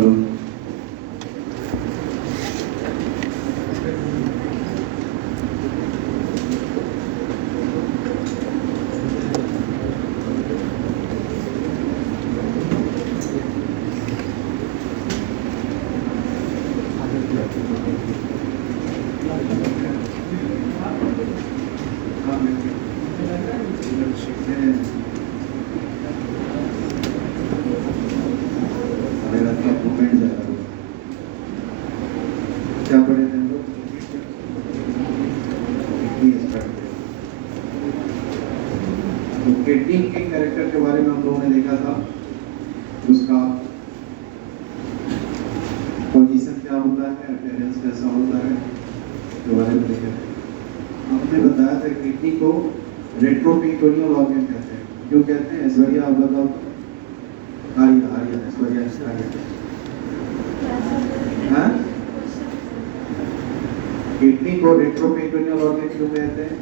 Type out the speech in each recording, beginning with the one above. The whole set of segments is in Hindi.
चलो क्या पढ़े थे हम लोग? तो किडनी के कैरेक्टर के बारे में हम लोगों ने देखा था, उसका पोजीशन क्या होता है, अपीयरेंस कैसा होता है, के बारे में देखा था। हमने बताया था किडनी को रेट्रोपेरिटोनियल ऑर्गन कहते हैं। क्यों कहते हैं? ऐश्वर्या आप बताओ। आर्या ऐश्वर्या हाँ, किडनी को रेट्रोपेरिटोनियल ऑर्गन क्यों कहते हैं?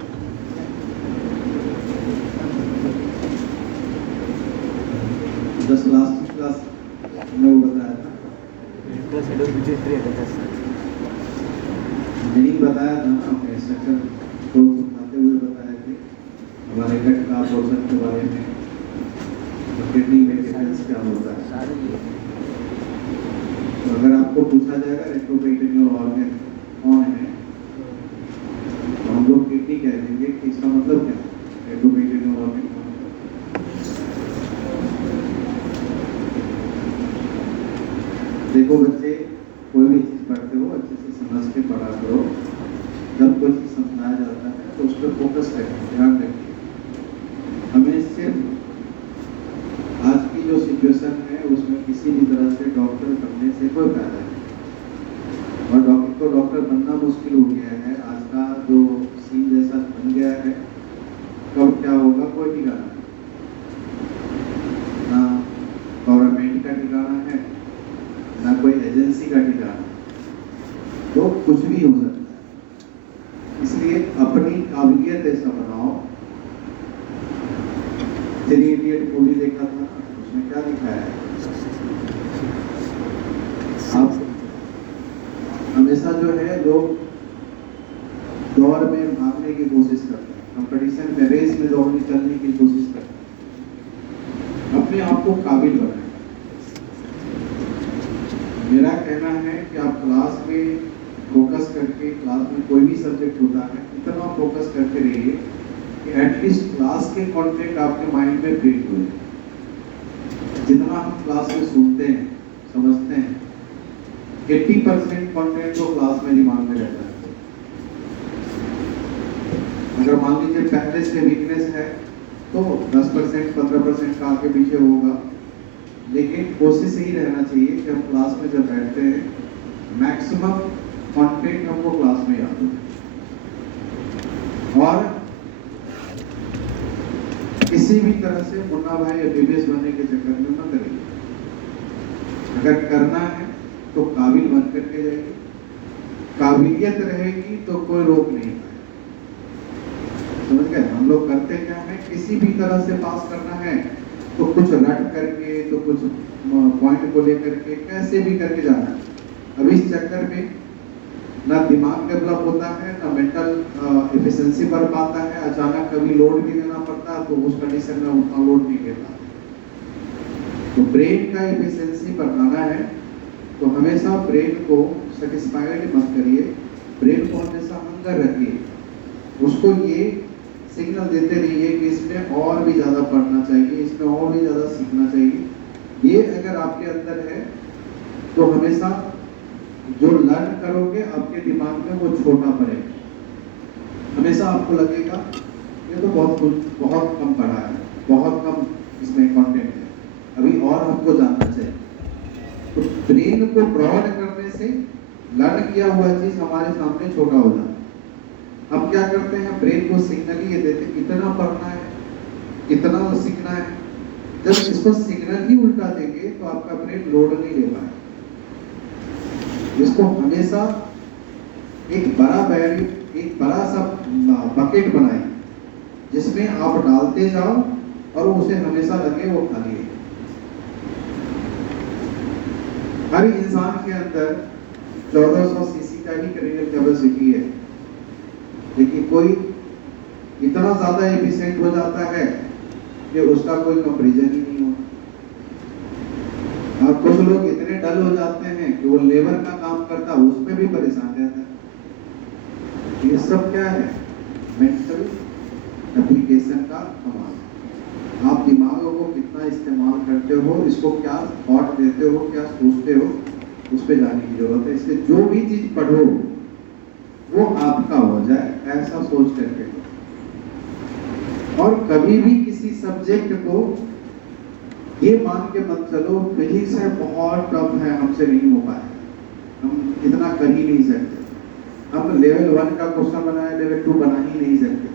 दस लास्ट क्लास में वो बताया था, मीनिंग बताया था ना, हमने स्ट्रक्चर को समझाते हुए बताया कि हमारे गट का पोर्शन के बारे में, तो किडनी में डिफरेंस क्या होता है। तो अगर आपको पूछा जाएगा रेट्रोपेरिटोनियल ऑर्गन कौन है, तो हम लोग किडनी कह देंगे कि इसका मतलब क्या है, रेट्रोपेरिटोनियल ऑर्गन कौन है। देखो बच्चे, कोई भी चीज़ पढ़ते हो अच्छे से समझ के पढ़ा करो। जब कोई चीज़ समझाया जाता है तो उस पर फोकस करें, ध्यान रखिए। हमें सिर्फ आज की जो सिचुएशन है उसमें किसी भी तरह से डॉक्टर बनने से कोई फायदा नहीं, और डॉक्टर बनना मुश्किल हो गया है। आज का जो सीन जैसा बन गया है, कब क्या होगा कोई ठिकाना नहीं, ना गवर्नमेंट का ठिकाना है, ना कोई एजेंसी का ठिकाना, तो कुछ भी हो सकता है। इसलिए अपनी काबिलियत ऐसा बनाओ। 3 इडियट मूवी देखा था, उसमें क्या दिखाया है, आप हमेशा जो है लोग दौड़ में भागने की कोशिश करते हैं, कंपटीशन में, रेस में दौड़ने चलने की कोशिश करते हैं, अपने आप को काबिल बनाएं। मेरा कहना है कि आप क्लास में फोकस करके, क्लास में कोई भी सब्जेक्ट होता है, इतना फोकस करके रहिए कि एटलीस्ट क्लास के कंटेंट आपके माइंड में प्रिंट हो। जितना हम क्लास में सुनते हैं, समझते हैं, 80% कंटेंट तो क्लास में दिमाग में रहता है। अगर मान लीजिए पहले से वीकनेस है तो 10% 15% का आगे पीछे होगा, लेकिन कोशिश यही रहना चाहिए कि हम क्लास में जब बैठते हैं मैक्सिमम कंटेंट हमको क्लास में याद हो। और किसी भी तरह से मुन्ना भाई एमबीबीएस बनने के चक्कर में मत रहिए। अगर करना है तो काबिल बन करके जाइए, काबिलियत रहेगी तो कोई रोक नहीं पाए। समझ गए? हम लोग करते क्या है, किसी भी तरह से पास करना है तो कुछ रट करके, तो कुछ पॉइंट को लेकर के कैसे भी करके जाना है। अब इस चक्कर में ना दिमाग डेवलप होता है, ना मेंटल एफिशिएंसी बढ़ पाता है। अचानक कभी लोड भी देना पड़ता है तो उस कंडीशन में उतना लोड नहीं देता। तो ब्रेन का एफिशिएंसी बढ़ाना है तो हमेशा ब्रेन को सेटिस्फाइड मत करिए, ब्रेन को हमेशा हंगर रखिए, उसको ये सिग्नल देते रहिए कि इसमें और भी ज़्यादा पढ़ना चाहिए, इसमें और भी ज़्यादा सीखना चाहिए। ये अगर आपके अंदर है तो हमेशा जो लर्न करोगे आपके दिमाग में वो छोटा पड़ेगा। हमेशा आपको लगेगा ये तो बहुत कम पढ़ा है, बहुत कम इसमें कंटेंट है, अभी और हमको जानना चाहिए। तो ब्रेन को ब्रॉड करने से लर्न किया हुआ चीज हमारे सामने छोटा हो जाता है। हम क्या करते हैं, ब्रेन को सिग्नल ये देते हैं कितना पढ़ना है, कितना सीखना है। जब इसको सिग्नल ही उल्टा देंगे तो आपका ब्रेन लोड नहीं ले पाएगा। इसको हमेशा एक बड़ा सा बकेट बनाएं जिसमें आप डालते जाओ और उसे हमेशा लगे वो खाली है। हर इंसान के अंदर 1400 सीसी का ही क्रेनियल कैपेसिटी है, लेकिन कोई इतना ज्यादा एफिशिएंट हो जाता है कि उसका कोई कंपैरिजन ही नहीं होता। और कुछ लोग इतने डल हो जाते हैं कि वो लेबर का काम करता है उसमें भी परेशान रहता है। ये सब क्या है? मेंटल एप्लीकेशन का कमाल। आप दिमागों को कितना इस्तेमाल करते हो, इसको क्या थॉट देते हो, क्या सोचते हो, उस पर जाने की जरूरत है। इसलिए जो भी चीज पढ़ो वो आपका हो जाए, ऐसा सोच करके। और कभी भी किसी सब्जेक्ट को ये मान के मत चलो कहीं से बहुत टफ है, हमसे नहीं हो पाएगा, हम इतना कर ही नहीं सकते, हम लेवल 1 का क्वेश्चन बनाए लेवल 2 बना ही नहीं सकते।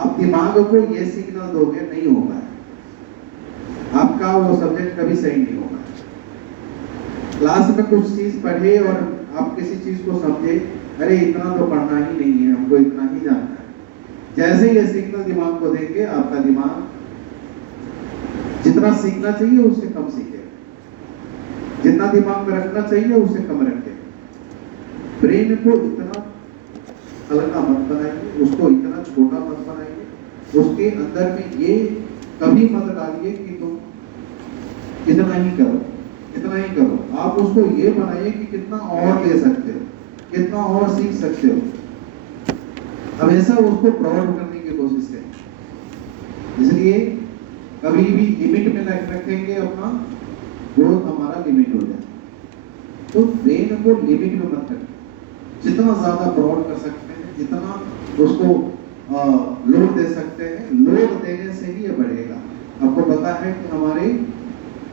आप दिमाग को ये सिग्नल दोगे नहीं होगा, आपका वो सब्जेक्ट कभी सही नहीं होगा। क्लास में कुछ चीज पढ़े और आप किसी चीज को समझे, अरे इतना तो पढ़ना ही नहीं है, हमको इतना ही जानना है। जैसे ये सिग्नल दिमाग को देंगे, आपका दिमाग जितना सीखना चाहिए उससे कम सीखेगा, जितना दिमाग में रखना चाहिए उससे कम रखेगा। ब्रेन को इतना हल्का मत बनाइए, उसको इतना छोटा मत बनाइए, उसके अंदर में ये कभी मत डालिए कि तुम इतना ही करो, इतना ही करो। आप उसको ये बनाइए कि कितना और ले सकते हो, कितना और सीख सकते हो। हमेशा उसको प्राउड करने की कोशिश करें। इसलिए कभी भी लिमिट में रखेंगे अपना, ग्रोथ हमारा लिमिट हो जाए। तो ब्रेन को लिमिट में मत रखें, जितना ज्यादा प्राउड कर सकते हैं, जितना उसको लोड दे सकते हैं, लोड देने से ही ये बढ़ेगा। आपको पता है कि हमारे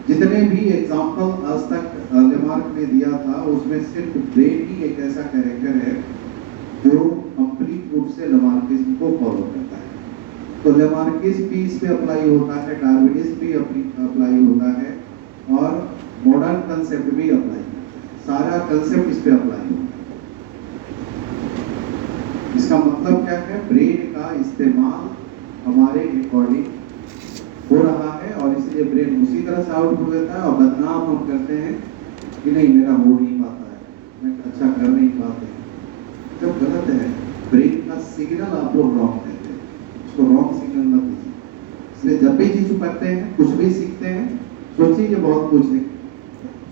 जितने भी एग्जाम्पल आज तक लेमार्क ने दिया था, उसमें सिर्फ ब्रेन ही एक ऐसा कैरेक्टर है जो कंप्लीट रूप से लेमार्किज्म को फॉलो करता है। तो लेमार्किज्म भी इस पे अप्लाई होता है, डार्विनिज्म भी अप्लाई होता है, और मॉडर्न कंसेप्ट भी अप्लाई होता है। सारा कंसेप्ट इस पे अप्लाई होता है। इसका मतलब क्या है? ब्रेन का इस्तेमाल हमारे अकॉर्डिंग हो रहा है, और इसलिए ब्रेन उसी तरह से आउट हो जाता है, और बदनाम हम करते हैं कि नहीं मेरा हो नहीं पाता है, मैं अच्छा कर नहीं पाते हैं। जब गलत है, ब्रेन का सिग्नल आप लोग रॉन्ग देते हैं, उसको रॉन्ग सिग्नल मत दीजिए। इसलिए जब भी चीज पढ़ते हैं, कुछ भी सीखते हैं, सोचिए ये बहुत कुछ है,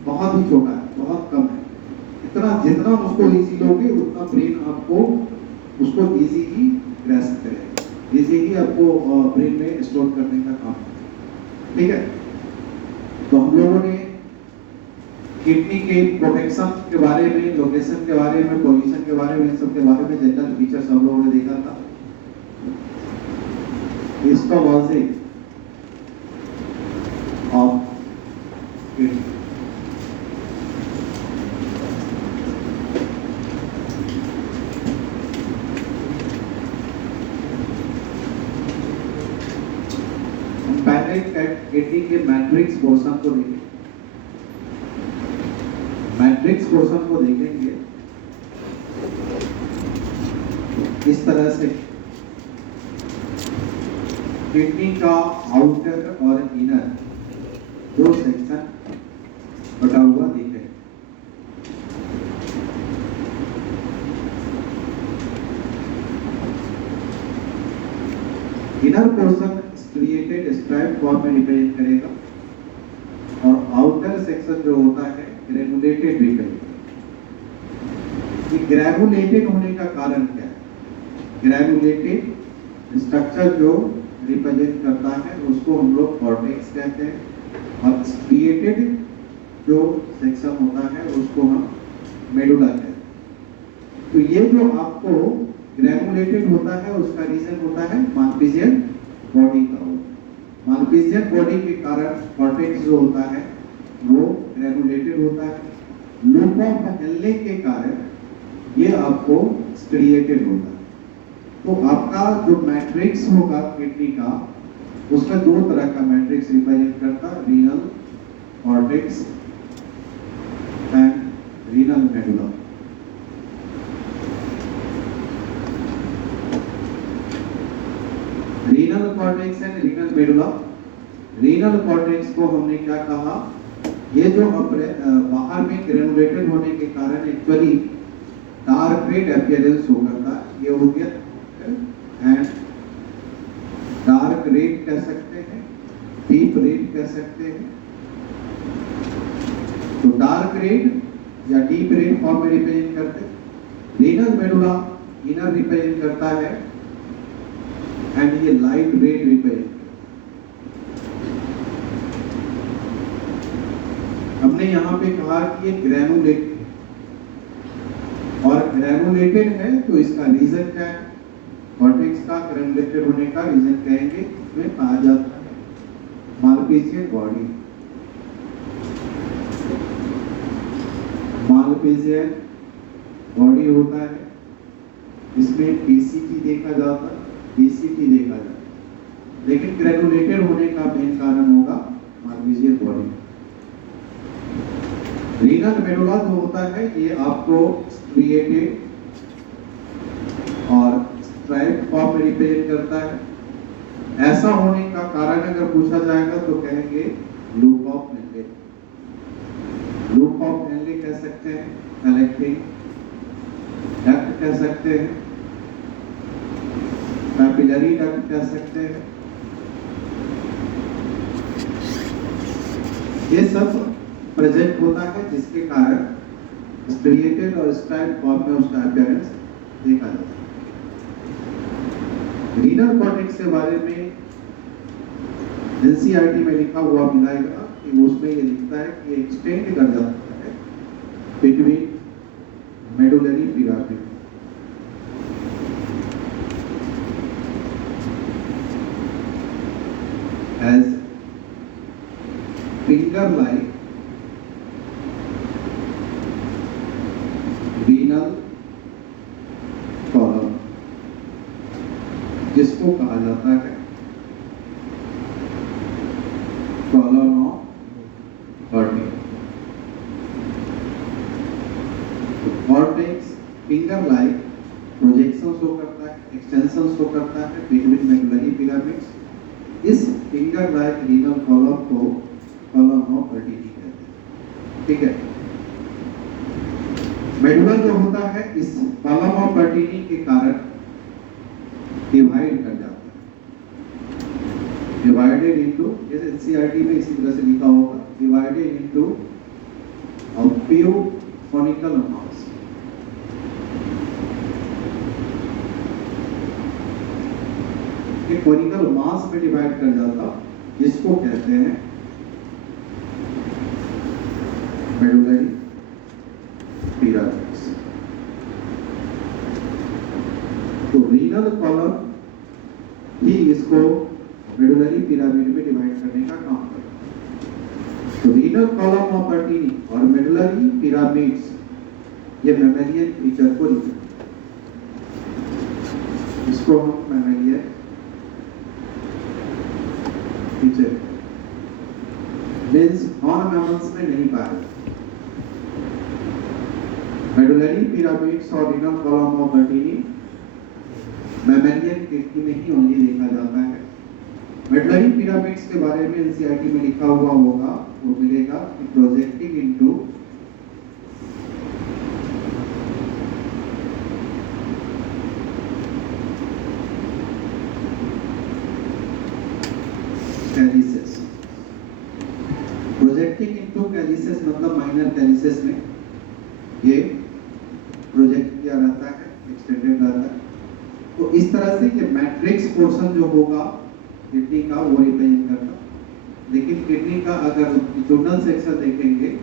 बहुत ही छोटा है, बहुत कम है। इतना जितना उसको इजी लोगे उतना ब्रेन आपको उसको इजी ही ग्रैस्प करेगा, इजी ही आपको ब्रेन में स्टोर करने का काम है। ठीक है, तो हम लोगों ने किडनी के प्रोटेक्शन के बारे में, लोकेशन के बारे में, पोजीशन के बारे में, सब के बारे में जनरल फीचर्स हम लोगों ने देखा था। Histology of kidney. किडनी के मैट्रिक्स पोर्शन को देखेंगे। मैट्रिक्स पोर्शन को देखेंगे इस तरह से, किडनी का आउटर और इनर दो सेक्शन बटा हुआ दिखेगा। Inner portion created stripe form में रिप्रेजेंट करेगा, और आउटर सेक्शन जो होता है ग्रेनुलेटेड रिप्रेजेंट। ये ग्रेनुलेटेड होने का कारण क्या है? ग्रेनुलेटेड स्ट्रक्चर जो रिप्रेजेंट करता है उसको हम लोग कॉर्टेक्स कहते हैं, और क्रिएटेड जो सेक्शन होता है उसको हम मेडुला कहते हैं। तो ये जो आपको ग्रेनुलेटेड होता है उसका रीजन होता है मालपीजियन बॉडी का होता है। मालपीजियन बॉडी के कारण कॉर्टेक्स जो होता है वो ग्रेनुलेटेड होता है। लूप ऑफ हेल्ले के कारण ये आपको स्ट्रिएटेड होता है। तो आपका जो मैट्रिक्स होगा किडनी का, उसमें दो तरह का मैट्रिक्स रिप्रेजेंट करता है, renal cortex and renal medulla. Renal cortex and renal medulla. Renal cortex को हमने क्या कहा? ये जो बाहर में ग्रेनुलेटेड होने के कारण actually dark red appearance show करता है। ये हो गया एंड डार्क रेड कह सकते हैं, डीप रेड कह सकते हैं। तो डार्क रेड या डीप रेड फॉर्म में रिप्रेजेंट करते हैं। रीनल मेडुला इनर रिप्रेजेंट करता है एंड ये लाइट रेड रिप्रेजेंट। हमने यहाँ पे कहा कि ये ग्रेनुलेटेड और ग्रेनुलेटेड है, तो इसका रीजन क्या है? कॉर्टेक्स का ग्रेनुलेटेड होने का रीजन कहेंगे, इसमें कहा जाता है मालपीजियन बॉडी। मालपीजियन बॉडी होता है, इसमें पीसीटी देखा जाता है, पीसीटी देखा जाता है, लेकिन ग्रेनुलेटेड होने का मेन कारण होगा मालपीजियन बॉडी। रीनल मेडुला जो होता है ये आपको स्ट्रिएटेड और स्ट्राइप फॉर्म में रिप्रेजेंट करता है। ऐसा होने का कारण अगर पूछा जाएगा तो कहेंगे लूप ऑफ मेनले। लूप ऑफ मेनले कह सकते हैं, कलेक्टिंग डक्ट कह सकते हैं, कैपिलरी डक्ट कह सकते हैं। ये सब प्रेजेंट होता है जिसके कारण स्ट्रिएटेड और स्ट्राइप फॉर्म में उसका अपीयरेंस देखा जाता है। रीनल कॉर्टेक्स के बारे में एनसीईआरटी में लिखा हुआ मिलेगा कि उसमें ये लिखता है कि एक्सटेंड कर जाता है between medullary pyramid as finger like renal column, जिसको कहा जाता है column of cortex. Cortex finger like projection show करता है, एक्सटेंशन शो करता है बिटवीन मेडुलरी पिरामिड्स। इस फिंगर लाइक रीनल कॉलम को कॉलम ऑफ पर्टिनी कहते हैं। ठीक है, मेडुला जो होता है इस कॉलम ऑफ पर्टिनी के कारण डिवाइड कर जाता है। डिवाइडेड इनटू, जैसे एनसीईआरटी में इसी तरह से लिखा होगा, divided into a few conical mass. ये कोनिकल मास में डिवाइड कर जाता, जिसको कहते हैं मेडुलरी पिरामिड्स। तो रीनल कॉलम ही इसको मेडुलरी पिरामिड में डिवाइड करने का काम करता है। तो रीनल कॉलम ऑफ पर्टिनी और मेडुलरी पिरामिड्स ये मैमेलियन फीचर को रिप्रेजेंट, इसको हम mammalian feature means non mammals में नहीं पाया। मेडुलरी पिरामिड्स और renal column of Bertini mammalian kidney में ही ओनली देखा जाता है। मेडुलरी पिरामिड्स के बारे में एनसीईआरटी में लिखा हुआ होगा, वो मिलेगा कि projecting into calyces. Projecting into calyces मतलब माइनर कैलिसेस में ये प्रोजेक्ट किया रहता है, एक्सटेंडेड रहता है। तो इस तरह से ये मैट्रिक्स पोर्शन जो होगा किडनी का वो रिप्रेजेंट करता। लेकिन किडनी का अगर लॉन्गिट्यूडनल सेक्शन देखेंगे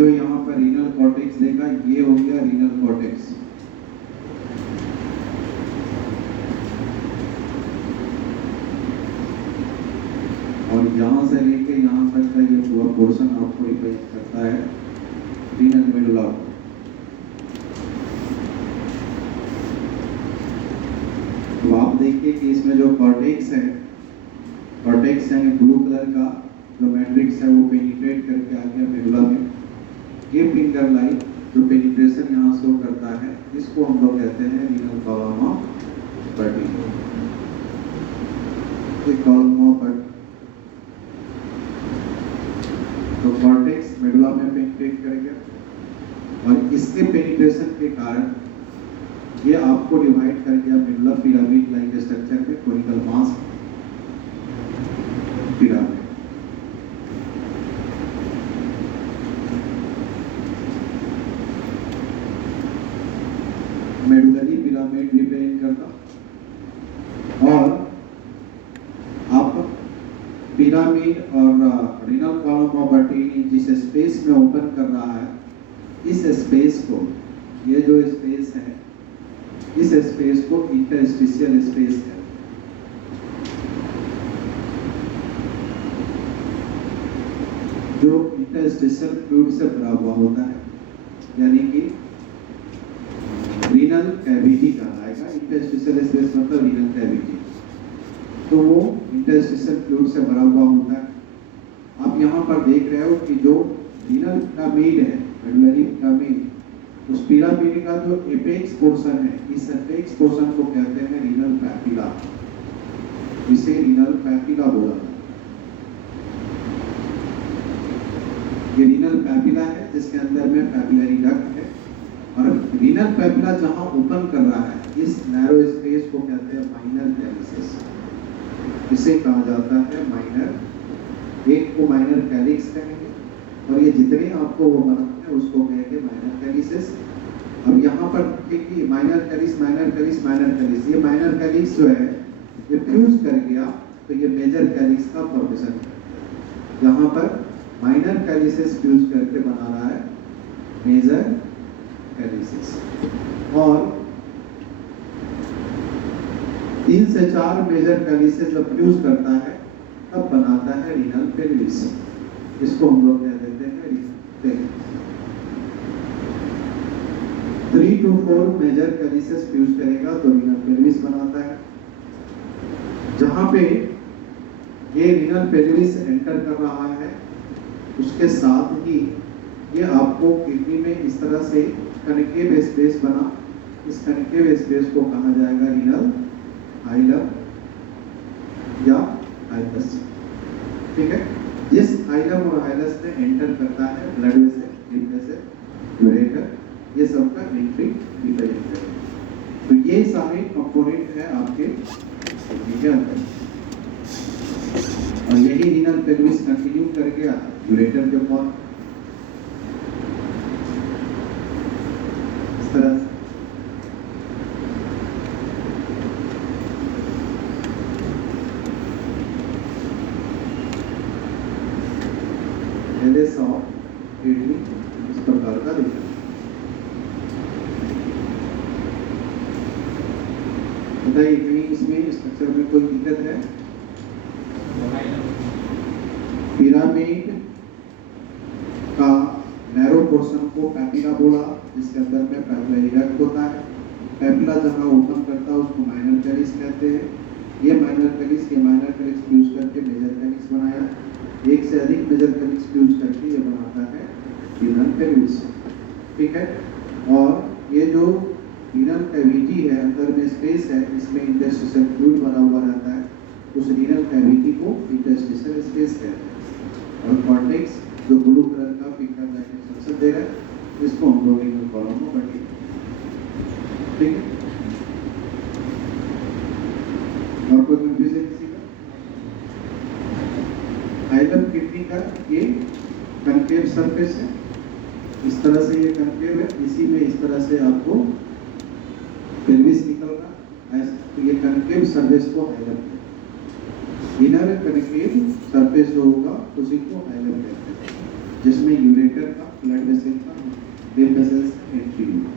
जो यहाँ पर रीनल कॉर्टेक्स देगा, ये हो गया रीनल कॉर्टेक्स। और यहाँ से लेके यहाँ तक का ये पूरा पोर्शन आपको रिप्रेजेंट करता है रीनल मेडुला। तो आप देखिए कि इसमें जो कॉर्टेक्स है, कॉर्टेक्स यानी ब्लू कलर का जो मैट्रिक्स है वो पेनिट्रेट करके आ गया मेडुला में। ये फिंगर लाइन जो पेनिट्रेशन यहाँ शो करता है, इसको हम लोग कहते हैं renal column of Bertie. Column of Bertie तो कॉर्टेक्स मेडुला में पेनिट्रेट करेगा और इसके पेनिट्रेशन के कारण ये आपको डिवाइड कर गया मेडुला पिरामिड लाइक स्ट्रक्चर में, कोनिकल मास पिरामिड। मेडुलरी पिरामिड रिप्रेजेंट करता और आप पिरामिड और रीनल कॉलम ऑफ बर्टी जिस स्पेस में ओपन कर रहा है, इस स्पेस को, ये जो स्पेस है, इस स्पेस को इंटरस्टिशियल स्पेस है। जो इंटरस्टिशियल फ्लूइड से भरा हुआ होता है, यानी कि रीनल कैविटी कहलाएगा। इंटरस्टिशियल स्पेस मतलब रीनल कैविटी, तो वो इंटरस्टिशियल फ्लूइड से भरा हुआ होता है। आप यहाँ पर देख रहे हो कि जो रीनल पिरामिड है, मेडुलरी पिरामिड, उस पिरामिड का जो एपेक्स पोर्शन है, इस एपेक्स पोर्शन को कहते हैं रीनल पैपिला। इसे रीनल पैपिला बोला जाता है। ये रीनल पैपिला है जिसके अंदर में पैपिलरी डक्ट है और रीनल पैपिला जहां ओपन कर रहा है, इस नैरो स्पेस को कहते हैं माइनर कैलिसेस। इसे कहा जाता है माइनर, एक को माइनर कैलिक्स कहेंगे और ये जितने आपको वो बनाते हैं उसको कहेंगे माइनर कैलिसेस। अब यहाँ पर देखिए minor Kallis, minor Kallis, minor Kallis, ये माइनर कैलिस जो है ये फ्यूज कर गया तो ये मेजर कैलिस का फॉर्मेशन है। यहाँ पर माइनर कैलिसेस फ्यूज करके बना रहा है मेजर कैलिसेस और 3 से 4 मेजर कैलिसेस जब फ्यूज करता है तब बनाता है रीनल पेल्विस। इसको हम लोग कह देते हैं renal pelvis. 3 to 4 major calyces fuse करेगा तो रीनल पेल्विस बनाता है। जहां पे ये रीनल पेल्विस एंटर कर रहा है, उसके साथ ही ये आपको किडनी में इस तरह से कनकेव स्पेस बना। इस कनकेव स्पेस को कहा जाएगा रीनल हाइलम या हाइलस। ठीक है, जिस हाइलम और हाइलस में एंटर करता है blood vessel, lymph vessel, ureter, ये सब का एंट्री रिप्रेजेंट है। तो ये सारे कंपोनेंट है आपके किडनी के अंदर और यही रीनल पेल्विस कंटिन्यू करके यूरेटर के फॉर्म इस तरह से। एलएस ऑफ किडनी इस प्रकार का दिखता है। बताइए कहीं इसमें स्ट्रक्चर में कोई दिक्कत है? पिरामिड का नैरो पोर्शन को पैपिला बोला, जिसके अंदर में पैपिलरी डक्ट होता है। पैपिला जहां ओपन करता है उसको माइनर कैलिस कहते हैं। ये माइनर कैलिस, ये माइनर कैलिस फ्यूज करके मेजर कैलिस बनाया। एक से अधिक मेजर कैलिस फ्यूज करके ये बनाता है रीनल पेल्विस। ठीक है, और ये जो रीनल कैविटी है, अंदर में स्पेस है, इसमें इंटरस्टिशियल फ्लूइड बना हुआ रहता है। उस रीनल कैविटी को इंटरस्टिशियल स्पेस कहते हैं। और कॉर्टेक्स जो ब्लू कलर का फिंगर लाइन स्ट्रक्चर दे रहा है, इसको हम लोग रीनल कॉलम ऑफ बर्टी। ठीक है, और कोई कंफ्यूजन किसी का? हाइलम किडनी का ये कनकेव सरफेस है, इस तरह से ये कनकेव है, इसी में इस तरह से आपको पेल्विस निकल रहा है। तो ये कनकेव सरफेस को हाइलम कहते हैं। इनर कनकेव सरफेस जो होगा उसी को हाइलम कहते हैं। जिसमें यूरेटर का, ब्लड वेसल का, वेन वेसल्स का एंट्री हुआ।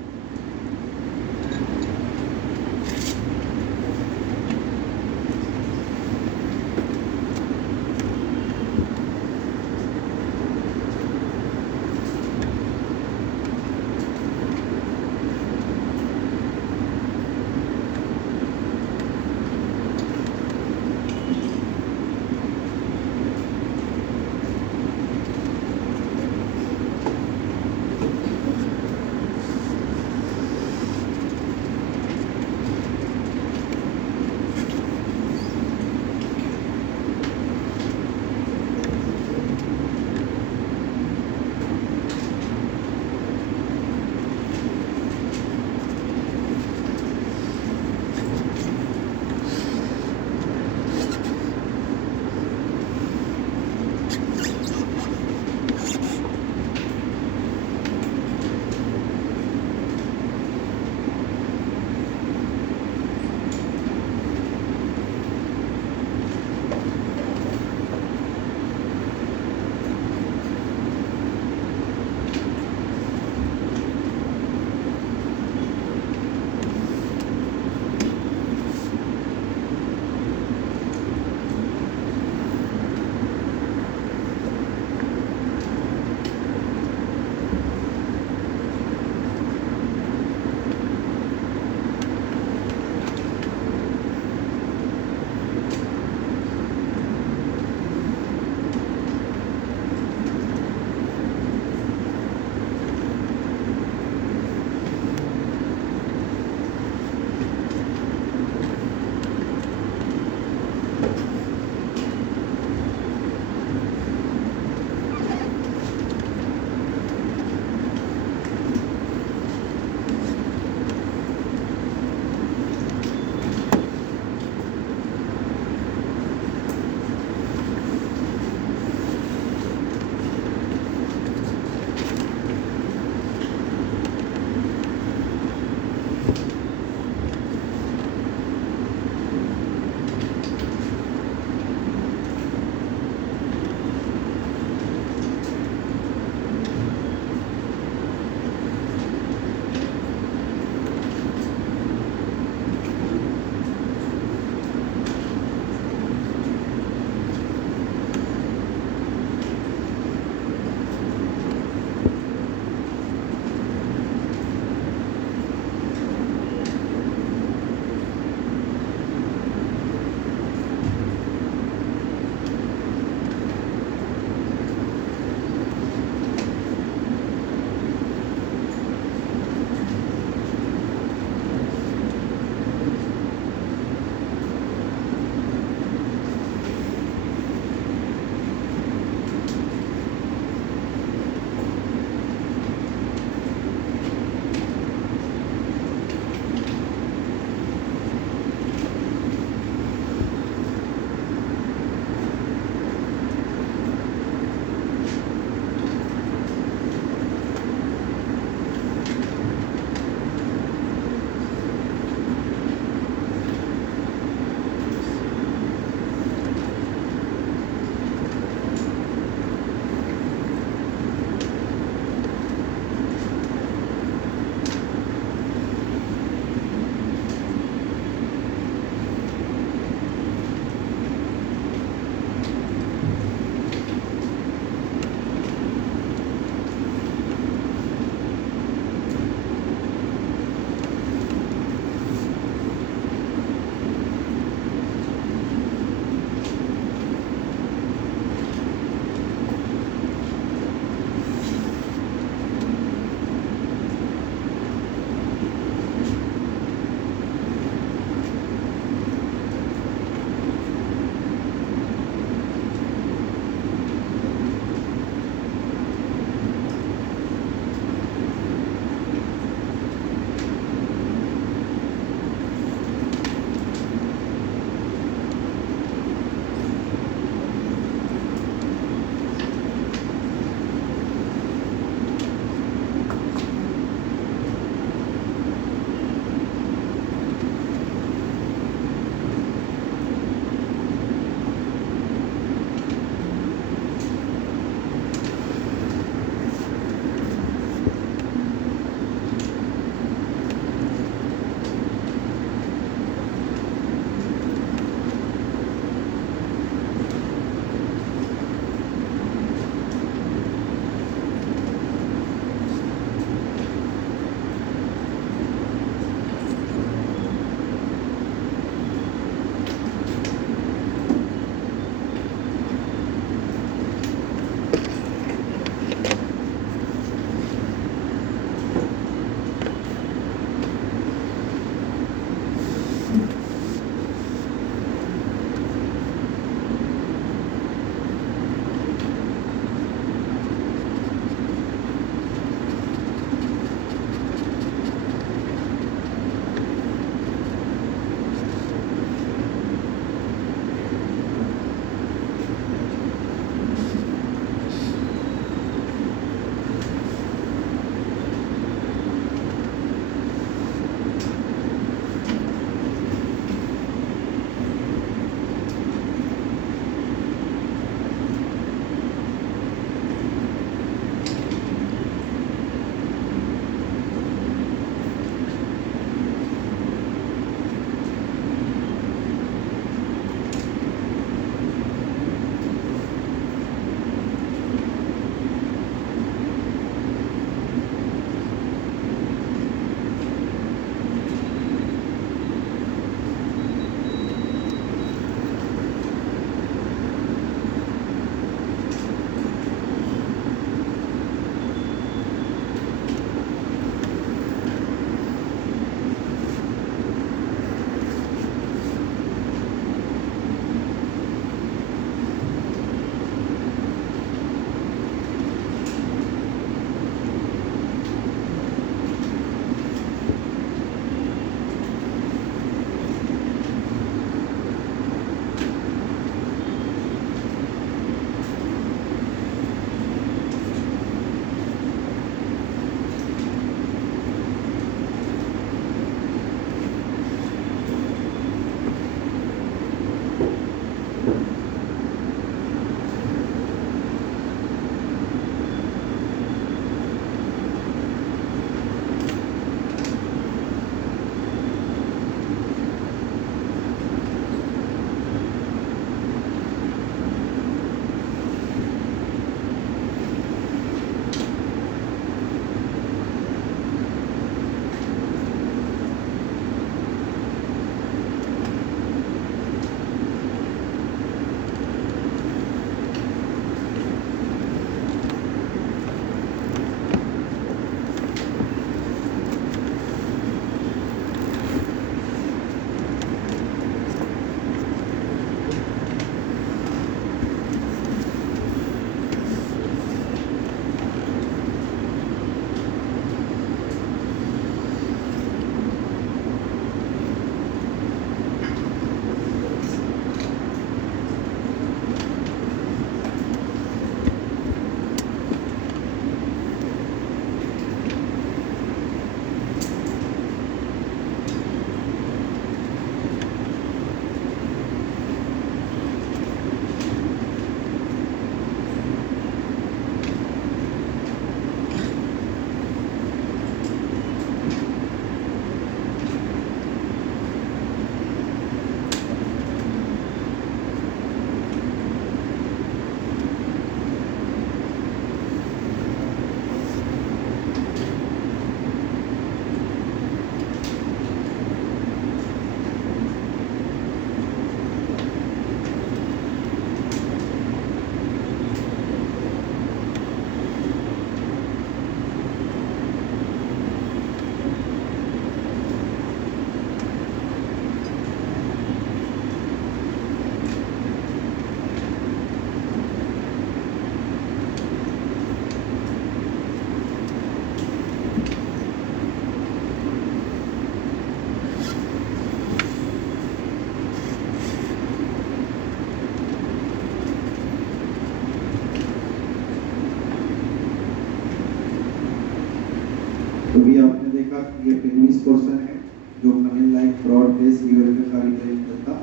का ये पेल्विस पोर्शन है जो कमेल लाइक ब्रॉड बेस यूरेटर का रिप्रेजेंट करता,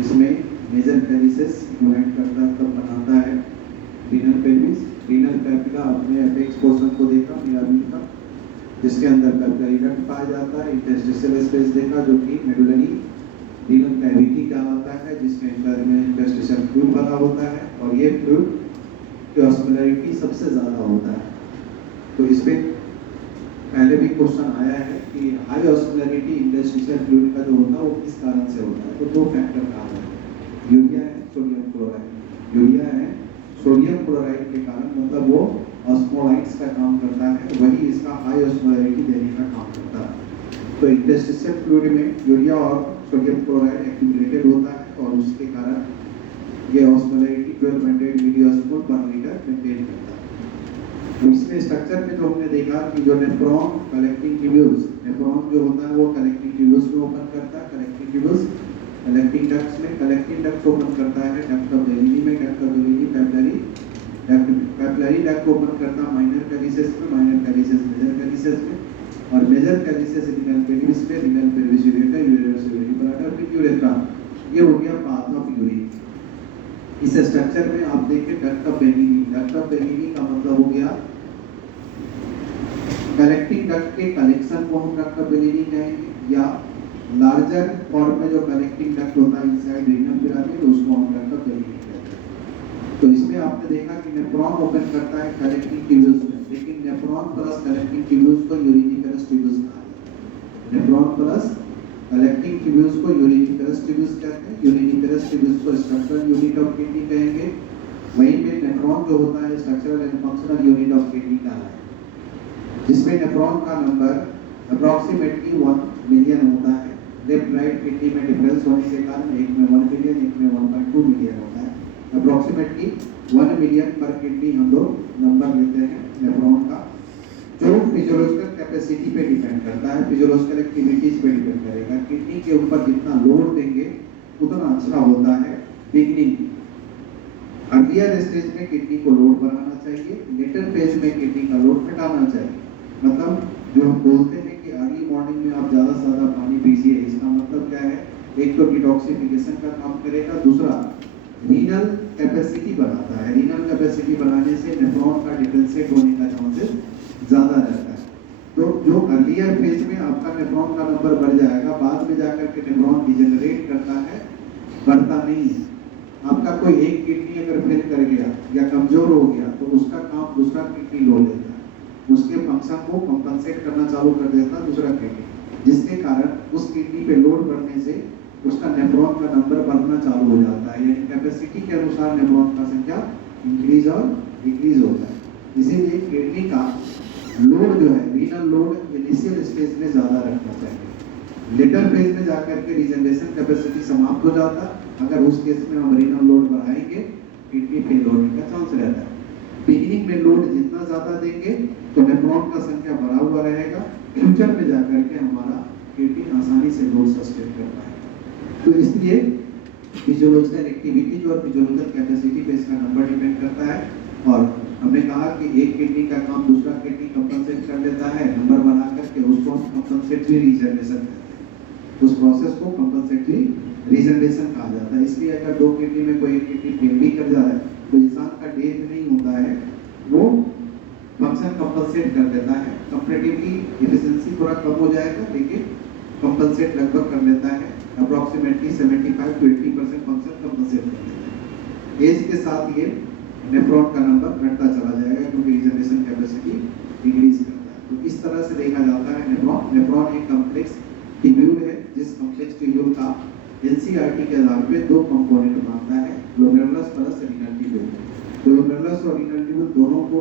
इसमें मेजर पेरिसेस इन्वाइट करता तब बनाता है रीनल पेल्विस। रीनल पैपिला अपने एपेक्स पोर्शन को देखा मिराबिल का, जिसके अंदर पैपिलरी डक्ट पाया जाता है। इंटरस्टिशियल स्पेस देखा जो कि मेडुलरी रीनल कैविटी कहलाता है, जिसके अंदर में इंटरस्टिशियल फ्लूइड भरा होता है और ये फ्लूइड की ऑस्मोलरिटी सबसे ज़्यादा होता है। तो इसमें पहले भी क्वेश्चन आया है कि हाई ऑस्मोलरिटी इंटरस्टिशियल फ्लूइड का जो होता है वो किस कारण से होता है। तो दो फैक्टर कहा है, यूरिया है सोडियम क्लोराइड। यूरिया है सोडियम क्लोराइड के कारण, मतलब वो ऑस्मोलाइट्स का काम करता है, वही इसका हाई ऑस्मोलरिटी देने का काम करता है। तो इंटरस्टिशियल फ्लूइड में यूरिया और सोडियम क्लोराइड एक्यूमुलेटेड होता है और उसके कारण ये ऑस्मोलरिटी 1200 मिलीऑस्मोल पर लीटर मेंटेन करता है। तो इसमें स्ट्रक्चर में जो हमने देखा कि जो नेफ्रॉन कलेक्टिंग ट्यूब्यूल्स, नेफ्रॉन जो होता है वो कलेक्टिंग ट्यूब्यूल्स में ओपन करता है, कलेक्टिंग ट्यूब्यूल्स कलेक्टिंग डक्ट्स में, कलेक्टिंग डक्ट्स ओपन करता है डक्ट ऑफ बेलिनी में, duct of Bellini papillary duct में, पैपिलरी डक्ट ओपन करता है माइनर कैरिसेस में, माइनर कैरिसेस मेजर कैरिसेस में, और मेजर कैरिसेस रीनल पेल्विस में, renal pelvis ureter, ureter urinary bladder फिर यूरेथ्रा। ये हो गया पाथ ऑफ यूरिन। इस स्ट्रक्चर में आप देखें duct of Bellini, duct of Bellini का मतलब हो गया कलेक्टिंग डक्ट के कलेक्शन को हम डक्ट ऑफ बेलिनी कहेंगे, या लार्जर फॉर्म में जो कलेक्टिंग डक्ट होता है इनसाइड रीनल पिरामिड उसको हम डक्ट ऑफ बेलिनी कहते हैं। तो इसमें आपने देखा कि नेफ्रॉन ओपन करता है कलेक्टिंग ट्यूब्यूल्स में, लेकिन नेफ्रॉन प्लस कलेक्टिंग ट्यूब्यूल्स को यूरिनिफेरस ट्यूब्यूल्स कहा जाता है। नेफ्रॉन प्लस कलेक्टिंग ट्यूब्यूल्स को यूरिनिफेरस ट्यूब्यूल्स कहते हैं। यूरिनिफेरस ट्यूब्यूल्स को स्ट्रक्चरल यूनिट ऑफ किडनी कहेंगे। वहीं पे नेफ्रॉन जो होता है structural and functional unit of kidney कहलाता है, जिसमें नेफ्रॉन का नंबर अप्रॉक्सीमेटली 1 मिलियन होता है। लेफ्ट राइट किडनी में डिफरेंस होने के कारण एक में 1 मिलियन, एक में 1.2 मिलियन होता है। अप्रॉक्सीमेटली 1 मिलियन पर किडनी हम लोग नंबर लेते हैं नेफ्रॉन का, जो फिजियोलॉजिकल कैपेसिटी पे डिपेंड करता है, फिजियोलॉजिकल एक्टिविटीज पे डिपेंड करेगा। किडनी के ऊपर जितना लोड देंगे उतना अच्छा होता है। बिगनिंग अर्लियर स्टेज में किडनी को लोड बढ़ाना चाहिए, लेटर फेज में किडनी का लोड घटाना चाहिए। मतलब जो हम बोलते हैं कि अर्ली मॉर्निंग में आप ज़्यादा से ज़्यादा पानी पीजिए, इसका मतलब क्या है, एक तो डिटॉक्सिफिकेशन का काम करेगा, दूसरा रीनल कैपेसिटी बढ़ाता है। रीनल कैपेसिटी बढ़ाने से नेफ्रॉन का डिफरेंशिएट होने का चांसेस ज़्यादा रहता है। तो जो अर्लियर फेज में आपका नेफ्रॉन का नंबर बढ़ जाएगा, बाद में जाकर के नेफ्रॉन डिजेनरेट करता है, बढ़ता नहीं है। आपका कोई एक किडनी अगर फेल कर गया या कमजोर हो गया तो उसका काम दूसरा किडनी लो लेता है, उसके फंक्शन को कंपनसेट करना चालू कर देता है दूसरा किडनी, जिसके कारण उस किडनी पे लोड बढ़ने से उसका नेफ्रॉन का नंबर बढ़ना चालू हो जाता है। यानी कैपेसिटी के अनुसार नेफ्रॉन का संख्या इंक्रीज और डिक्रीज होता है। इसीलिए किडनी का लोड जो है, रीनल लोड इनिशियल स्टेज में ज़्यादा रखना चाहिए। लेटर फेज में जाकर के रीजनरेशन कैपेसिटी समाप्त हो जाता है। अगर उस केस में हम रीनल लोड बढ़ाएंगे, किडनी फेल होने का चांस रहता है। बिगिनिंग में लोड जितना ज़्यादा देंगे तो नेफ्रॉन का संख्या बढ़ा हुआ रहेगा, फ्यूचर में जाकर के हमारा किडनी आसानी से लोड सस्टेन कर पाएगा। तो इसलिए फिजियोलॉजिकल एक्टिविटीज और फिजियोलॉजिकल कैपेसिटी पे इसका नंबर डिपेंड करता है। और हमने कहा कि एक किडनी का काम दूसरा किडनी कंपनसेट कर लेता है, नंबर बना करके उसको हम कंपनसेटरी रीजनरेशन कहते हैं। उस प्रोसेस को कंपनसेटरी रीजनरेशन कहा जाता है। इसलिए अगर दो किडनी में कोई एक किडनी फेल भी कर जाए तो इंसान का डेथ नहीं होता है, वो फंक्शन कंपनसेट कर देता है। कंपैरेटिवली एफिशिएंसी थोड़ा कम हो जाएगा, लेकिन कंपनसेट लगभग कर लेता है। अप्रॉक्सीमेटली 75 to 80% फंक्शन कंपनसेट कर लेता है। एज के साथ ये नेफ्रॉन का नंबर घटता चला जाएगा क्योंकि रीजनरेशन कैपेसिटी इंक्रीज करता है। तो इस तरह से देखा जाता है नेफ्रॉन। नेफ्रॉन एक कॉम्प्लेक्स ट्यूब्यूल है, जिस कॉम्प्लेक्स ट्यूब्यूल का एनसीईआरटी के आधार पे दो कंपोनेंट मानता है, glomerulus plus renal tubule. Glomerulus और रीनल ट्यूब्यूल दोनों को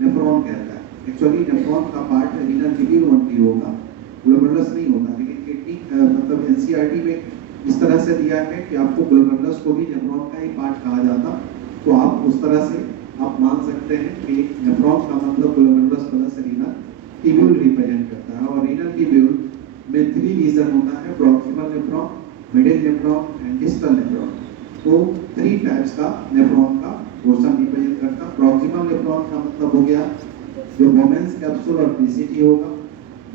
नेफ्रॉन कहता है। एक्चुअली नेफ्रॉन का पार्ट रीनल ट्यूब्यूल ओनली होगा, ग्लोमेरुलस नहीं होता। लेकिन किडनी मतलब एनसीईआरटी में इस तरह से दिया है कि आपको ग्लोमेरुलस को भी नेफ्रॉन का ही पार्ट कहा जाता, तो आप उस तरह से आप मान सकते हैं कि नेफ्रॉन का मतलब glomerulus plus renal tubule represent करता है। और रीनल ट्यूब्यूल में 3 रीजन होता है, proximal nephron, middle nephron and distal nephron. तो 3 टाइप्स का नेफ्रॉन का पोर्शन रिप्रेजेंट करता है। प्रॉक्सिमल नेफ्रॉन का मतलब हो गया जो वोमेन्स कैप्सूल और पीसीटी होगा।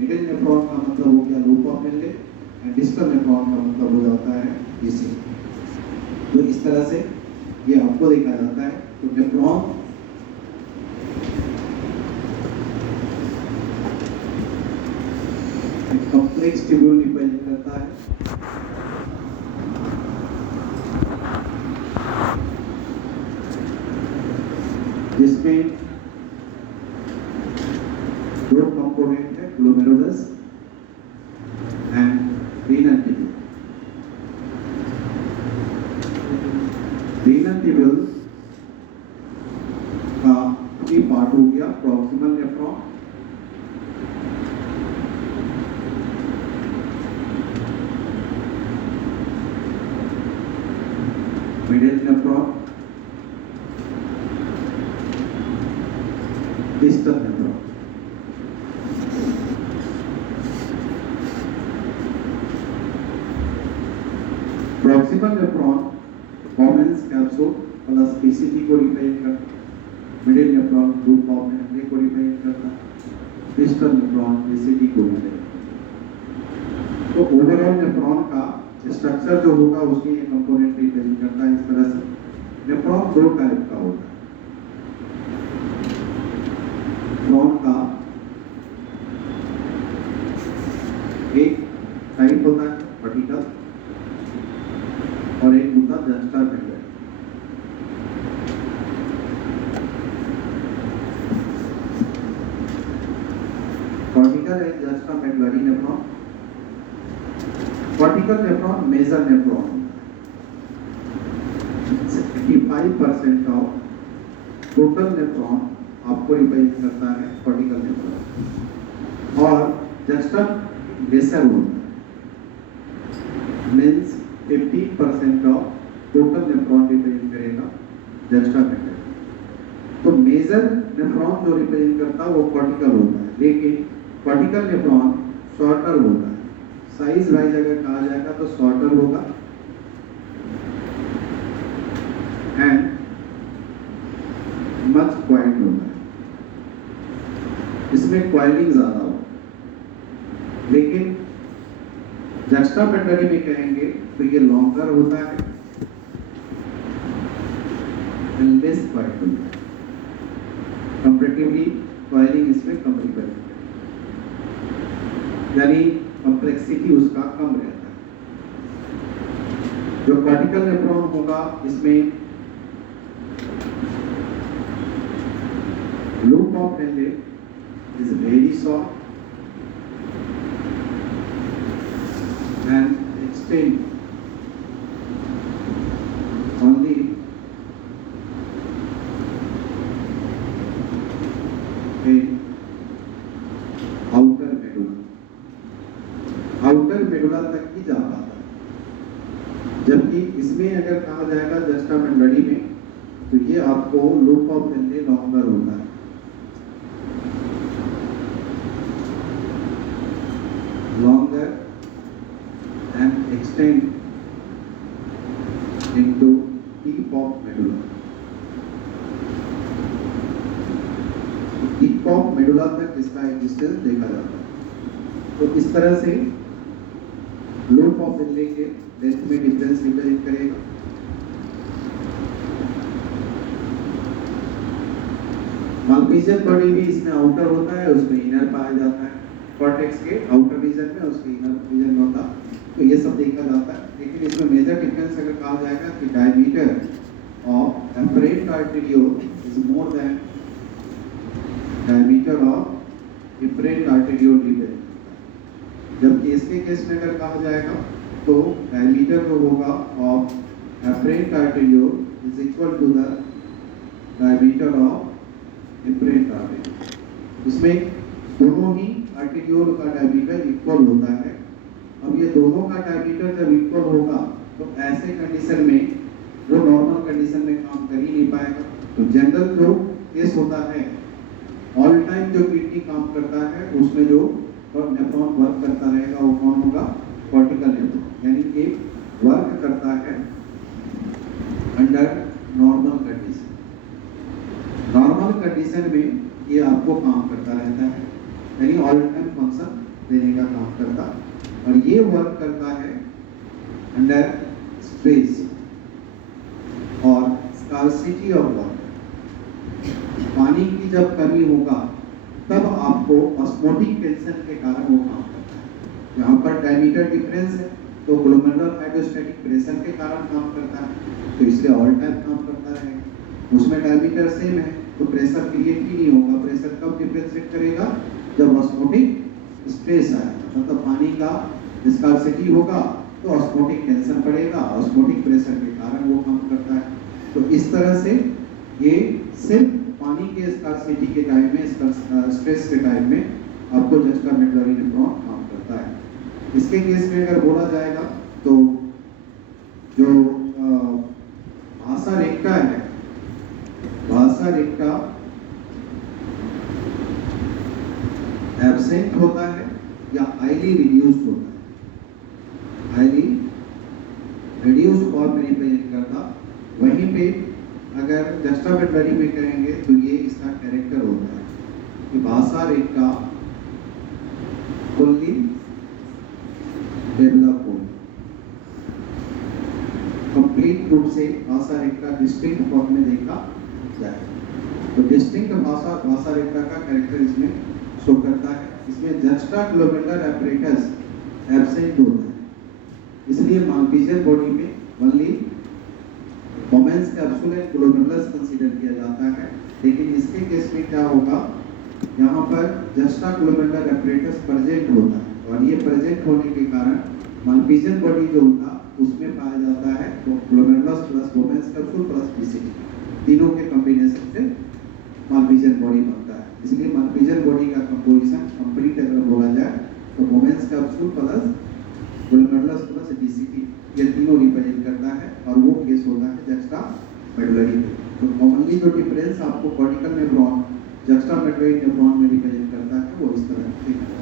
मिडिल नेफ्रॉन का मतलब हो गया loop of Henle and distal nephron का मतलब हो जाता है इसी। तो इस तरह से ये आपको देखा जाता है। तो नेफ्रॉन कॉम्प्लेक्स ट्यूब्यूल रिप्रेजेंट करता है जिसमें दो कंपोनेंट है, glomerulus and renal tubule. Renal tubule का ये पार्ट हो गया proximal nephron, middle nephron, distal nephron. Proximal nephron Commons capsule plus PCT को रिप्रेजेंट करता है, मिडिल नेफ्रॉन लूप ऑफ मेनले को रिप्रेजेंट करता है, डिस्टल नेफ्रॉन पीसीटी को रिप्रेजेंट करता है। तो ओवरऑल नेफ्रॉन का स्ट्रक्चर जो होगा उसमें ये कंपोनेंट रिप्रेजेंट करता है। इस तरह से नेफ्रॉन दो टाइप का होता है। नेफ्रॉन का एक टाइप होता है वर्टिकल और एक होता है juxta medullary. Vertical and juxta medullary nephron. Vertical nephron major nephron 65% of total nephron आपको रिप्रेजेंट करता है वर्टिकल नेफ्रॉन, और जस्टा लेसर होता है, means 50% of total nephron represent करेगा जस्टा मेडुलरी। तो मेजर नेफ्रॉन जो रिप्रेजेंट करता है वो वर्टिकल होता है, लेकिन वर्टिकल नेफ्रॉन शॉर्टर होता है। साइज वाइज अगर कहा जाएगा तो शॉर्टर होगा एंड मच क्वाइट होता है, इसमें क्वाइलिंग ज्यादा होता है। लेकिन जस्टा मेडुलरी में कहेंगे तो ये लॉन्गर होता है, लेस क्वाइट होता है, कंपैरेटिवली क्वाइलिंग इसमें कम रिप्रेजेंट करेगी, यानी कॉम्प्लेक्सिटी उसका कम रहता है। जो वर्टिकल नेफ्रॉन होगा इसमें loop of Henle is very short and extend only in outer medulla, outer medulla तक ही जा पाता है। जबकि इसमें अगर कहा जाएगा जस्टा मेडुलरी में तो ये आपको लूप ऑफ मेनले लॉन्गर होता है, longer and extend into tip of medulla. Tip of medulla तक इसका एग्जिस्टेंस देखा जाता है। तो इस तरह से लूप ऑफ मेनले के लेंथ में डिफरेंस रिप्रेजेंट करेगा। मालपीजियन बॉडी भी इसमें आउटर होता है, उसमें इनर पाया जाता है। कॉर्टेक्स के आउटर रीजन में उसके इनर रीजन में होता है। तो ये सब देखा जाता है। लेकिन इसमें मेजर डिफरेंस अगर कहा जाएगा कि diameter of afferent arteriole is more than diameter of efferent arteriole repeat. जबकि इसके केस में अगर कहा जाएगा तो डायमीटर जो होगा of afferent arteriole is equal to the diameter of efferent arteriole. इसमें दोनों ही आर्टेरियोल का डायमीटर इक्वल होता है। अब ये दोनों का डायमीटर जब इक्वल होगा तो ऐसे कंडीशन में वो नॉर्मल कंडीशन में काम कर ही नहीं पाएगा। तो जनरल जो केस होता है, ऑल टाइम जो किडनी काम करता है उसमें जो नेफ्रॉन वर्क करता रहेगा वो कौन होगा? वर्टिकल नेफ्रॉन, यानी कि वर्क करता है under normal condition. Normal condition में ये आपको काम करता रहता है, यानी ऑल टाइम फंक्शन देने का काम करता, और ये वर्क करता है अंडर स्ट्रेस और स्कार्सिटी ऑफ वाटर। पानी की जब कमी होगा तब आपको ऑस्मोटिक टेंशन के कारण वो काम करता है। यहाँ पर डायमीटर डिफरेंस है तो ग्लोमेरुलर हाइड्रोस्टैटिक प्रेशर के कारण काम करता है, तो इसलिए ऑल टाइम काम करता रहेगा। उसमें डायमीटर सेम है तो प्रेशर क्रिएट ही नहीं होगा। प्रेशर कब डिफरेंशिएट करेगा? जब ऑस्मोटिक स्ट्रेस आएगा, मतलब पानी का स्कार्सिटी होगा तो ऑस्मोटिक टेंशन बढ़ेगा, ऑस्मोटिक प्रेशर के कारण वो काम करता है। तो इस तरह से ये सिर्फ पानी के स्कार्सिटी के टाइम में, स्ट्रेस के टाइम में आपको जस्टामेडलरी नेफ्रॉन काम करता है। इसके केस में अगर बोला जाएगा तो जो भासा रेक्टा है, भासा रेक्टा एब्सेंट होता है या हाईली रिड्यूस्ड होता है। हाईली रिड्यूस्ड फॉर्म में रिप्रेजेंट करता। वहीं पे अगर जस्टामेडलरी में करेंगे तो ये इसका कैरेक्टर होता है कि भासा रेक्टा फुल्ली डेवलप हो, कंप्लीट रूप से भासा रेक्टा डिस्टिंक्ट फॉर्म में देखा जाए। तो डिस्टिंक्ट भासा रेक्टा का कैरेक्टर इसमें शो करता है। इसमें जस्टाग्लोमेरुलर एपरेटस एब्सेंट होता है, इसलिए माल्पीजियन बॉडी में only moments capsule and glomerulus consider किया जाता है। लेकिन इसके केस में क्या होगा, यहाँ पर जस्टाग्लोमेरुलर एपरेटस प्रेजेंट होता है, और ये प्रेजेंट होने के कारण माल्पीजियन बॉडी जो होता उसमें पाया जाता है तो glomerulus plus moments capsule plus PCT, तीनों के कॉम्बिनेशन से माल्पीजियन बॉडी बनता है। इसलिए माल्पीजियन बॉडी का कंपोजिशन कंप्लीट अगर बोला जाए तो moments capsule plus glomerulus plus DCT, ये तीनों रिप्रेजेंट करता है, और वो केस होता है जस्टामेडलरी में। तो कॉमनली जो डिफरेंस आपको कॉर्टिकल नेफ्रॉन जस्टामेडलरी नेफ्रॉन में रिप्रेजेंट करता है वो इस तरह से दिखता है।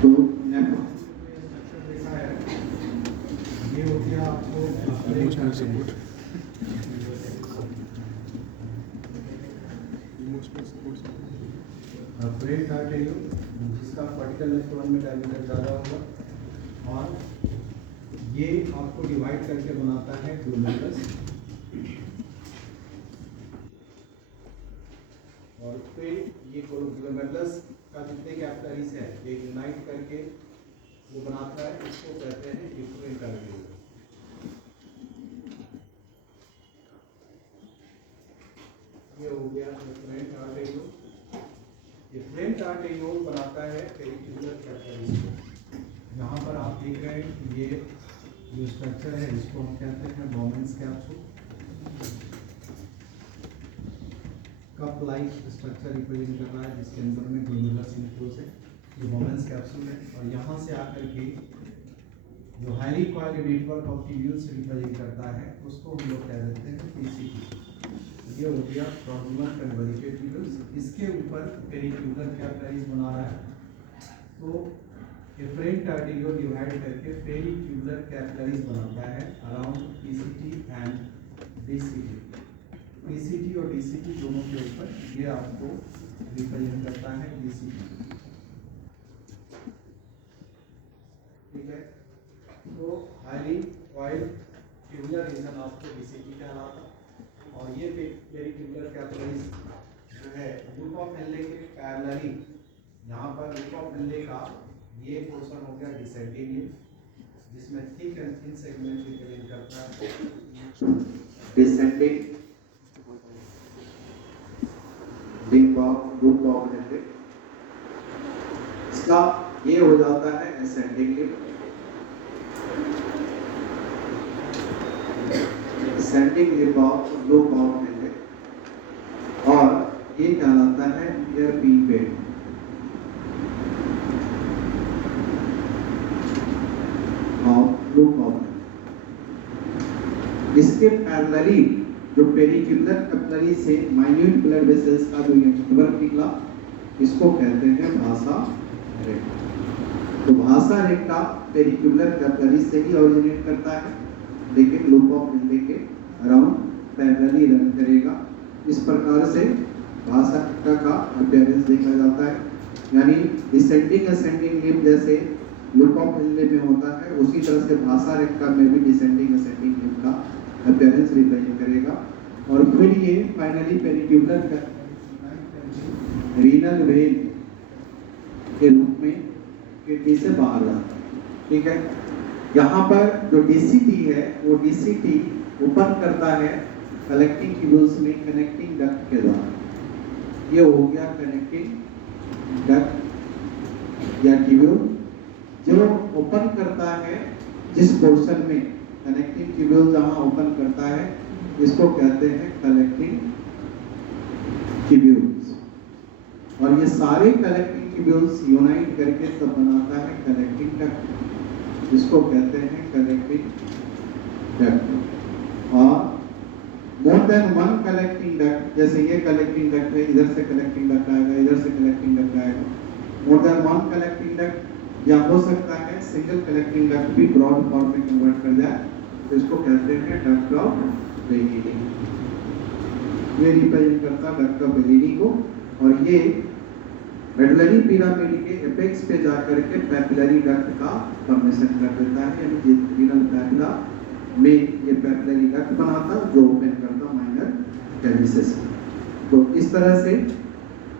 तो नेफा ये हो गया आपको इमोशनल सपोर्ट ब्रेन आर्टेरियो जिसका पर्टिकल लेफ्ट वन में डायमीटर ज़्यादा होगा और ये आपको डिवाइड करके बनाता है ग्लोमेरुलस और फिर ये ग्लोमेरुलस का जितने कैपिलरीज है ये यूनाइट करके वो बनाता है, इसको कहते हैं इफ्रेंट आर्टेरियो। ये हो गया इफ्रेंट आर्टेरियो। इफ्रेंट आर्टेरियो बनाता है पेरिट्यूबुलर कैपिलरीज को। यहाँ पर आप देख रहे हैं कि ये जो स्ट्रक्चर है इसको हम कहते हैं बोमेंस capsule. Cup like structure represent कर रहा है जिसके अंदर में ग्लोमेरुलस इनक्लोज है, जो बोमेंस कैप्सूल है। और यहाँ से आकर के जो highly coiled network of tubules represent करता है उसको हम लोग कह देते हैं पीसीटी। ये हो गया प्रॉक्सिमल कन्वर्जेंट ट्यूब्यूल्स। इसके ऊपर पेरिट्यूबुलर कैपिलरीज बना रहा है, तो इफ्रेंट आर्टेरियो डिवाइड करके पेरिट्यूबुलर कैपिलरीज बनाता है around PCT and DCT. PCT और डीसीटी दोनों के ऊपर ये आपको रिप्रेजेंट करता है डीसीटी। ठीक है, तो हाईली कॉइल्ड ट्यूबुलर रीजन आपको डीसीटी कहलाता है। और ये पेरिट्यूबुलर कैपिलरीज जो है लूप ऑफ एनले के पैरेलली, यहाँ पर लूप ऑफ एनले का ये पोर्शन हो गया डिसेंडिंग लिम्फ जिसमें thick and thin segment represent करता है डिसेंडिंग लूप ऑफ एनले। इसका ये हो जाता है ascending lymph. Descending lip of loop of मिले, और ये कहलाता है ईयर पीपेड। इसके पैरेलली जो पेरिक्युलर कैपिलरी से माइन्यूट ब्लड वेसल्स का जो ये नेटवर्क निकला, इसको कहते हैं भासा रेखा। तो भासा रेखा पेरिक्युलर कैपिलरी से ही ओरिजिनेट करता है, लेकिन लूप ऑफ मिले के अराउंड पैरेलली रन करेगा। इस प्रकार से भासा रेखा का अपीयरेंस देखा जाता है, यानी डिसेंडिंग असेंडिंग लिप जैसे लूप ऑफ मिले में होता है, उसी तरह से भासा रेखा में भी डिसेंडिंग असेंडिंग लिप का अपीयरेंस रिप्रेजेंट करेगा। और फिर ये फाइनली पेरिक्युलर रीनल वेन के रूप में किडनी से बाहर जाता है। ठीक है, यहाँ पर जो डीसीटी है वो डीसीटी ओपन करता है कलेक्टिंग ट्यूब्यूल्स में कनेक्टिंग डक्ट के द्वारा। ये हो गया कनेक्टिंग डक्ट या ट्यूब्यूल जो ओपन करता है जिस पोर्शन में कनेक्टिंग ट्यूब्यूल जहां ओपन करता है, इसको कहते हैं कलेक्टिंग ट्यूब्यूल्स। और ये सारे कलेक्टिंग ट्यूब्यूल्स यूनाइट करके तब बनाता है कलेक्टिंग डक्ट, इसको कहते हैं कलेक्टिंग डक्ट। और more than one collecting duct, जैसे ये कलेक्टिंग डक्ट है, इधर से कलेक्टिंग डक्ट आएगा, इधर से कलेक्टिंग डक्ट आएगा। More than one collecting duct, या हो सकता है सिंगल कलेक्टिंग डक्ट भी ब्रॉड फॉर्म में कन्वर्ट कर जाए, तो इसको कहते हैं डक्ट ऑफ बेलिनी। ये रिप्रेजेंट करता है डक्ट ऑफ बेलिनी को, और ये मेडुलरी पिरामिड के एपेक्स पे जाकर के पैपिलरी डक्ट का फॉर्मेशन कर देता है, यानी रीनल पैपिला में ये पैपिलरी डक्ट बनाता जो ओपन करता माइनर कैविसेस। तो इस तरह से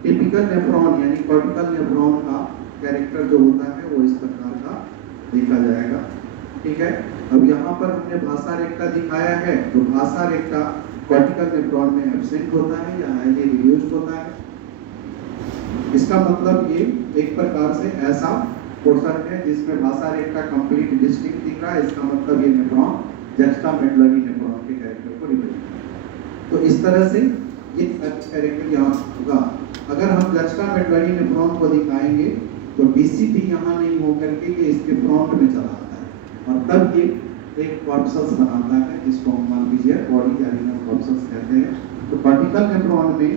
टिपिकल नेफ्रॉन यानी कॉर्टिकल नेफ्रॉन का कैरेक्टर जो होता है वो इस प्रकार का देखा जाएगा। ठीक है, अब यहाँ पर हमने भासा रेखा दिखाया है, तो भासा रेखा कॉर्टिकल नेफ्रॉन में एब्सेंट होता है या हाईली रिड्यूस्ड होता है। इसका मतलब ये एक प्रकार से ऐसा पोर्शन है जिसमें भासा रेखा कंप्लीट डिस्टिंक्ट दिख रहा है, इसका मतलब ये नेफ्रॉन जस्टामेडुलरी नेफ्रॉन के कैरेक्टर को रिप्रेजेंट। तो इस तरह से ये कैरेक्टर यहाँ होगा। अगर हम जस्टामेडुलरी नेफ्रॉन को दिखाएंगे तो डीसीटी यहाँ नहीं होकर के ये इसके फ्रंट में चला आता है, और तब ये एक कॉर्पसस बनाता है, जिसको हम मान लीजिए बॉडी या रीनल कॉर्पसस कहते हैं। तो कॉर्टिकल नेफ्रॉन में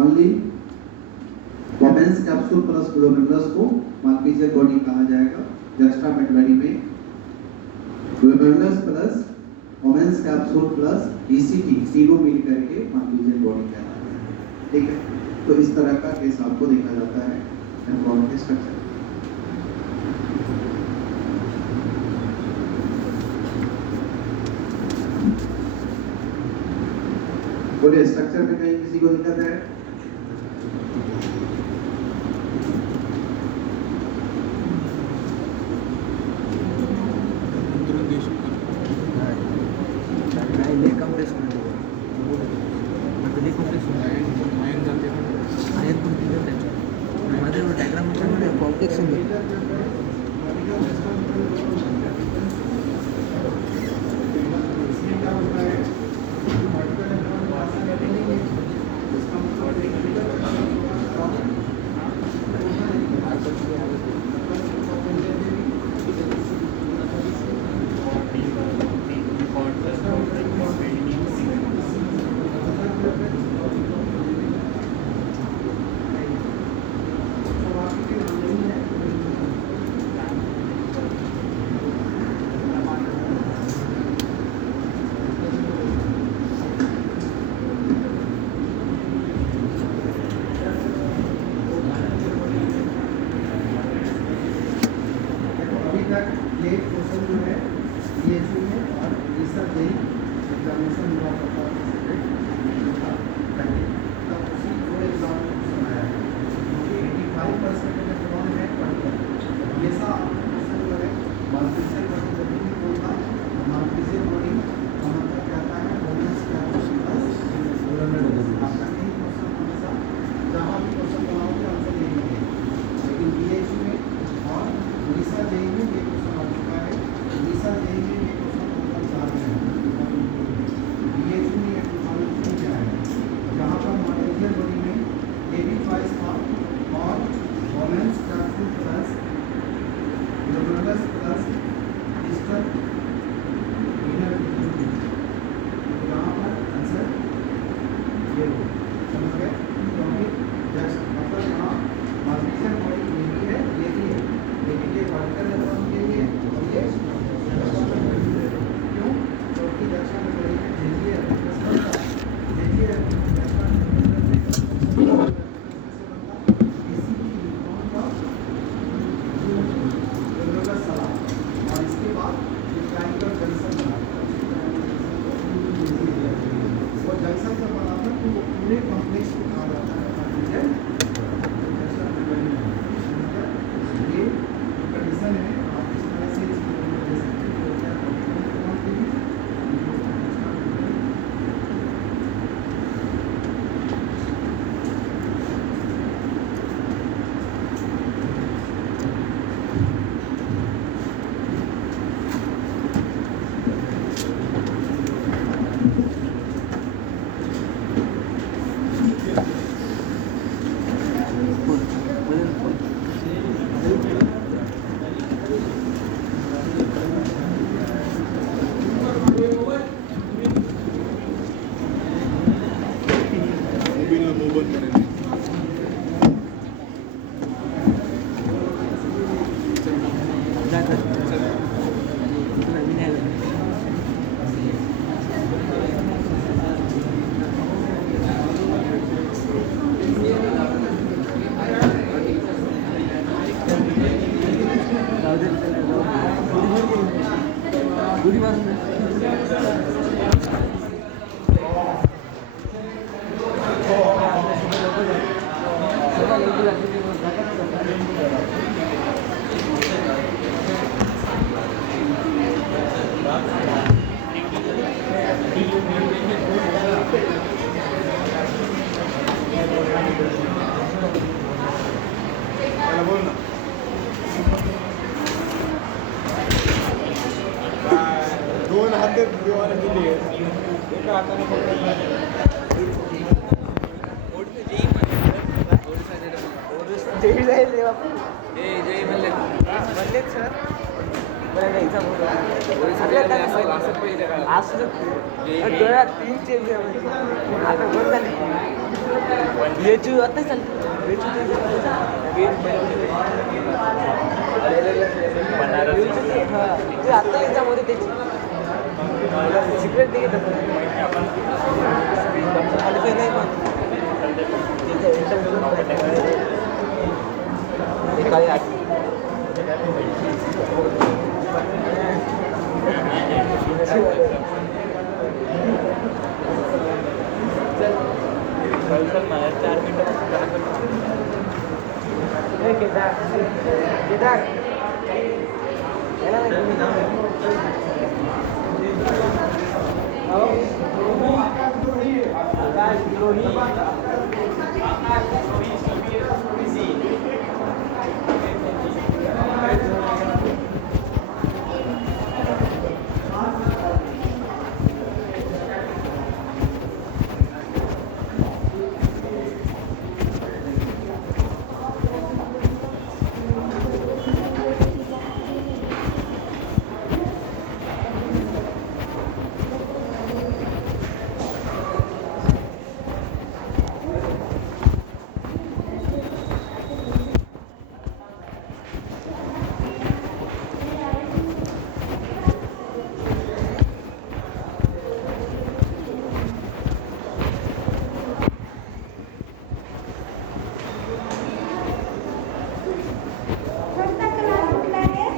only women's capsule plus glomerulus को मान लीजिए बॉडी कहा जाएगा, जस्टामेडुलरी में glomerulus plus women's capsule plus DCT तीनों मिल करके मान लीजिए बॉडी कहलाता है। ठीक है, तो इस तरह का केस आपको देखा जाता है नेफ्रॉन के स्ट्रक्चर। बोलिए, स्ट्रक्चर में कहीं किसी को दिक्कत है? उडी मारून दोन हाते देवाने दिले एका हाताने डोळ्यात तीन चेंज आता बंद झाली वेचू आता चालते आता याच्यामध्ये त्याची सिक्रेट नाही घेत नाही पण काही कोणता कलर कुठला आहे?